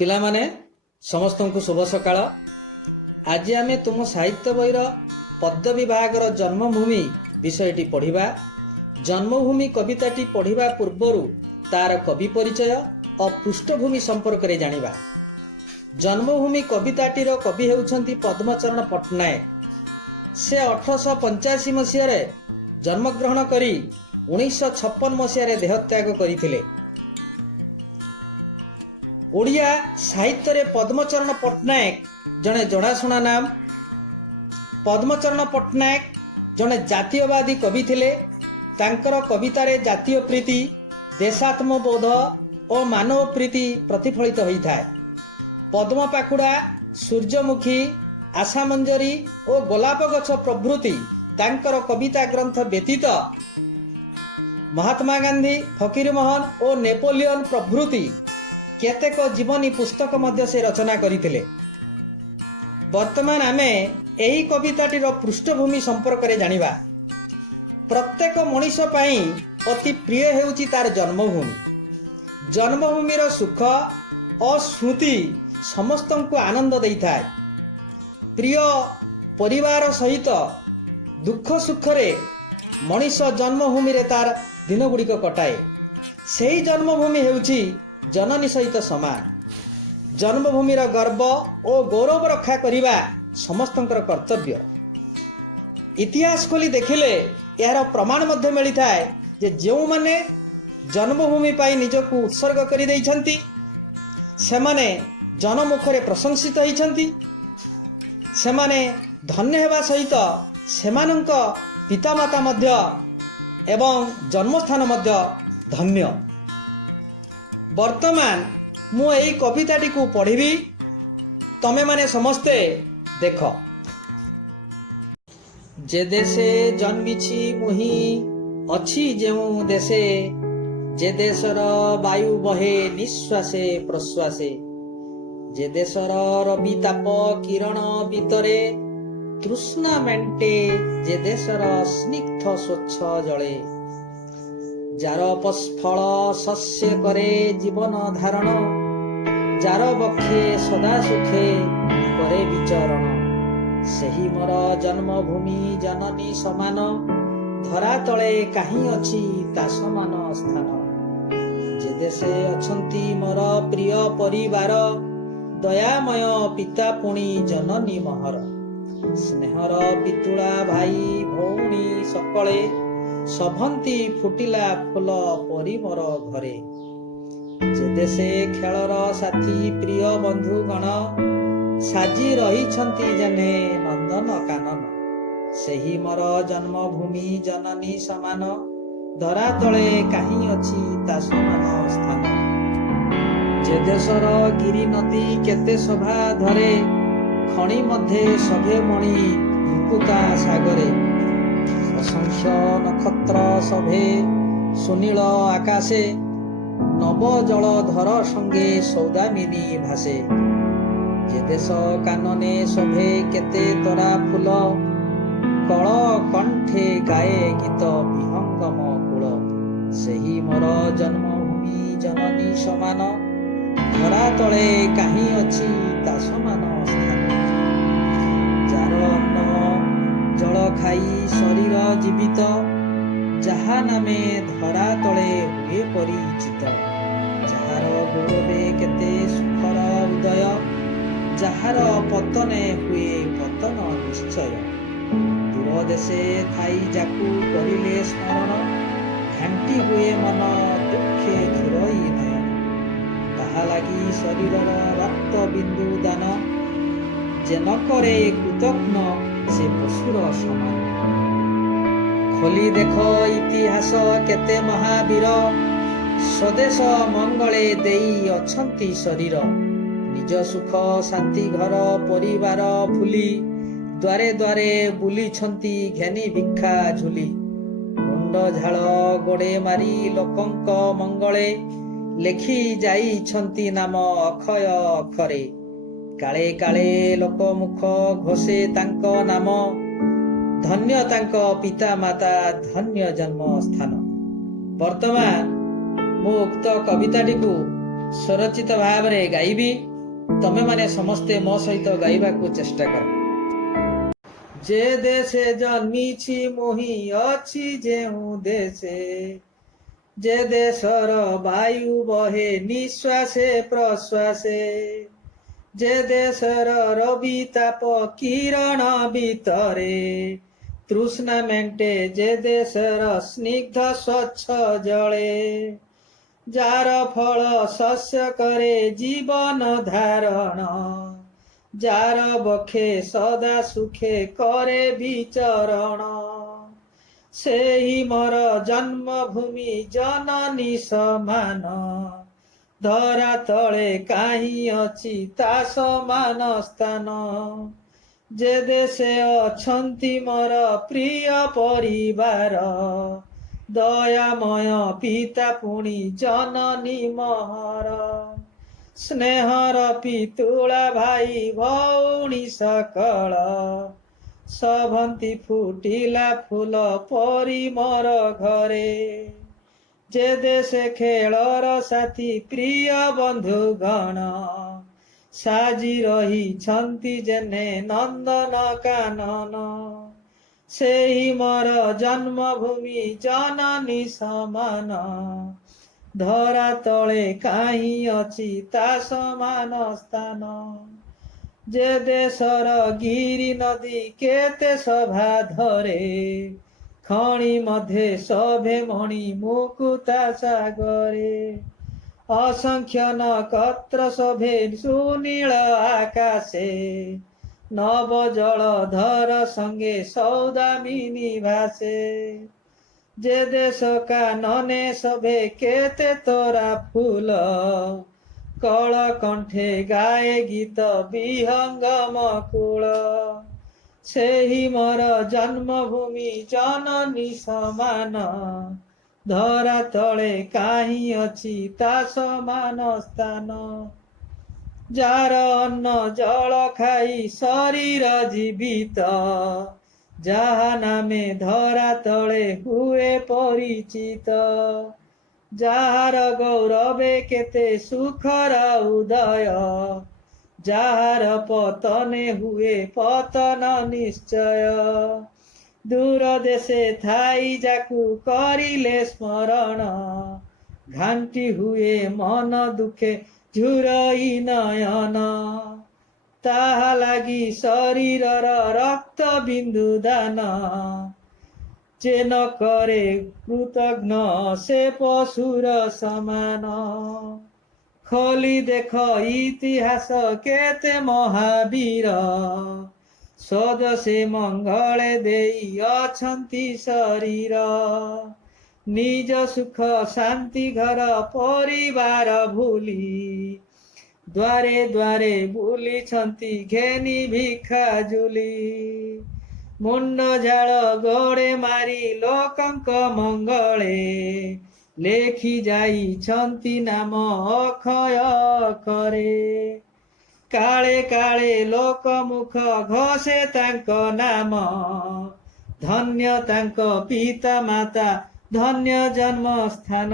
पिलामाने समस्त को शुभ सकाळ। आज आम तुम साहित्य बईर पद्य विभागर जन्मभूमि विषयटी पढ़ा। जन्मभूमि कविताटी पढ़ा पूर्वर तार कवि परिचय और पृष्ठभूमि संपर्क में जानिबा। जन्मभूमि कविताटीर कवि हेउछंती पद्मचरण पट्टनायक। से 1885 मसीह जन्मग्रहण करी 1956 मसीह देहत्याग करथिले। ओडिया साहित्य रे पद्मचरण पट्टनायक जड़े जनाशुना नाम। पद्मचरण पट्टनायक जड़े जातीयवादी कवि थिले। तांकर कवितारे जातीय प्रीति, देशात्मबोध और मानव प्रीति प्रतिफलित होता है। पद्म पाखुड़ा, सूर्यमुखी, आशामंजरी और गोलाप गछ प्रभृति तांकर कविता ग्रंथ व्यतीत महात्मा गांधी, फकीरमोहन और नेपोलियन प्रभृति केतेक जीवनी पुस्तक मध्य से रचना करथिले। वर्तमान आमे एही कविताटीर पृष्ठभूमि संपर्क में जानिबा। प्रत्येक मनीष पई अति प्रिय हेउची तार जन्मभूमि। जन्मभूमिर सुख और स्मृति समस्त को आनंद देइथाय। प्रिय परिवार सहित दुख सुखरे मनीष जन्मभूमि रे तार दिन गुड़िक कटाए। सेही जन्मभूमि हेउची जननी सहित समान। जन्मभूमिर गर्व और गौरव रक्षा करिबा समस्तंकर कर्तव्य। इतिहास खोली देखिले यार प्रमाण मध्य मिलता है जे जो माने जन्मभूमि पाई निजको उत्सर्ग करि दैछंती सेमाने जनमुखरे प्रशंसित होइछंती। सेमाने धन्य हेबा सहित सेमानंक पितामाता मध्य एवं जन्मस्थान मध्य धन्य। वर्तमान मु एई कविताटी को पढ़ी। तमे माने समस्ते देख। जे देशे जन्मिछि मुहि अछि जेउ देशे, जे देशर वायु बहे निश्वासे प्रश्वासे, जे देशर रवि ताप किरण भितरे तृष्णा मेंटे, जे देशर स्निग्ध स्वच्छ जले, जार फल शस्य करे जीवन धारण, जार बक्षे सदा सुखे करे विचरण, सेही मोर जन्मभूमि जननी समान, धरा तले काहीं अछि ता समान स्थान, जे देशे अछंती मोर प्रिय परिवार, दयामय पिता पुणी जननी महर, स्नेहर पितुला भाई भौणी सकले, सभंती फुटिला फूल परी मोर घरे, जे देशे खेलर साथी प्रिय बंधुगण, साजी रहिछंती जने नंदन कानन, सेही मोर जन्मभूमि जननी समान, धरा तले काहीं अछि ता समान स्थान, जे देशर गिरी नदी केते शोभा धरे, खणी मध्ये सभे मणि मुकुता सागरे, असंख्य नक्षत्र सभे सुनील आकाशे, नव जल धर संगे सौदामिनी भासे, जे देश कानने सभे केते तरा फूल, कल कंठे गाए गीत विहंगम कूल, सेही मोर जन्मभूमि जननी समान, धरा तले काहीं अछि ता समान स्थान, जार अन्न जल खाई शरीर जीवित, जहा नामे धरा तले हुए परिचित, जार गौरवे केते सुखर हृदय, जार पतने हुए पतन निश्चय, दूर देशे थाई जाकू करिले स्मरण, घांटी हुए मन दुखे धुरई नयन, ताहा लागी शरीरर रक्त बिंदु दान, जे न करे कृतज्ञ से पशुर समान, खोली देख इतिहास केते महावीर, स्वदेश मंगले देई अछंती शरीर, निज सुख शांति घर परिवार भूली, द्वारे द्वारे बुली छंती घेनी भिक्षा झुली, मुंड झाल गोड़े मारी लोकंक मंगले, लेखी जाई छंती नाम अक्षय अक्षरे, काले काले लोक मुख घोषे तांको नाम, धन्य तांको पिता माता धन्य जन्म स्थान। वर्तमान मु उक्त कविताटी को स्वरचित भाव रे गाइबी। तमे माने समस्ते मो सहित गाइबाकू चेष्टा कर। जे देशे जन्मिछि मुहि अछि जेहु देशे, जे देशर वायु बहे निश्वासे प्रश्वासे, जे देशर रवि ताप किरण भितरे तृष्णा मेंटे, जे देशर स्निग्ध स्वच्छ जले, जार फल शस्य करे जीवन धारण, जार बखे सदा सुखे करे विचरण, सेही मोर जन्मभूमि जननी समान, धरा तले काहीं अछि ता समान स्थान, जे देशे अछंती मोर प्रिय परिवार, दयामय पिता पुणी जननी महर, स्नेहर पितुला भाई भौणी सकल, सभंती फुटिला फूल परी मोर घरे, जे देशे खेलर साथी प्रिय बंधुगण, साजी रही छंती जेने नंदन कानन, सेही मोर जन्मभूमि जननी समान, धरा तले काहीं अछि ता समान स्थान, जे देशर गिरी नदी केते शोभा धरे, खणी मध्ये शोभे मणि मुकुता सागरे, असंख्य नक्षत्र शोभे सुनील आकाशे, नव जलधर संगे सौदामिनी भासे, जे देश कानने शोभे केते तोरा फूल, कल कंठे गाए गीत विहंगम कूल, सेही मोर जन्मभूमि जननी समान, धरा तले काहीं अछि ता समान स्थान, जार अन्न जल खाई शरीर जीवित, जाहा नामे धरा तले हुए परिचित, जाहार गौरवे केते सुखर उदय, जाहार पतने हुए पतन निश्चय, दूर देशे थाई जाकू करिले स्मरण, घांटी हुए मन दुखे झुरई नयन, ताहा लागी शरीरर रक्त बिंदु दान, जे न करे कृतघ्न से पशुर समान, खोली देख इतिहास केते महावीर, स्वदेशे मंगले देई अछंती शरीर, निज सुख शांति घर परिवार भूली, द्वारे द्वारे बुली छंती घेनी भिक्षा जुली, मुंड झाल गोड़े मारी लोकंक मंगले, लेखी जाई छंती नाम अक्षय करे, काले काले लोक मुख घोषे तांक नाम, धन्य तांक पिता माता धन्य जन्म स्थान।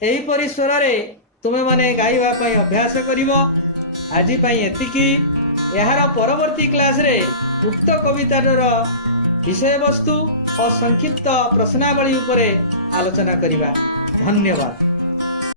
एहीपरि स्वरे तुमे माने गाइबा पई अभ्यास करिवो। आजि पई एतिकी। एहार परवर्ती क्लास रे उक्त कवितार विषय वस्तु और संक्षिप्त प्रश्नावली उपरे आलोचना करिबा। धन्यवाद।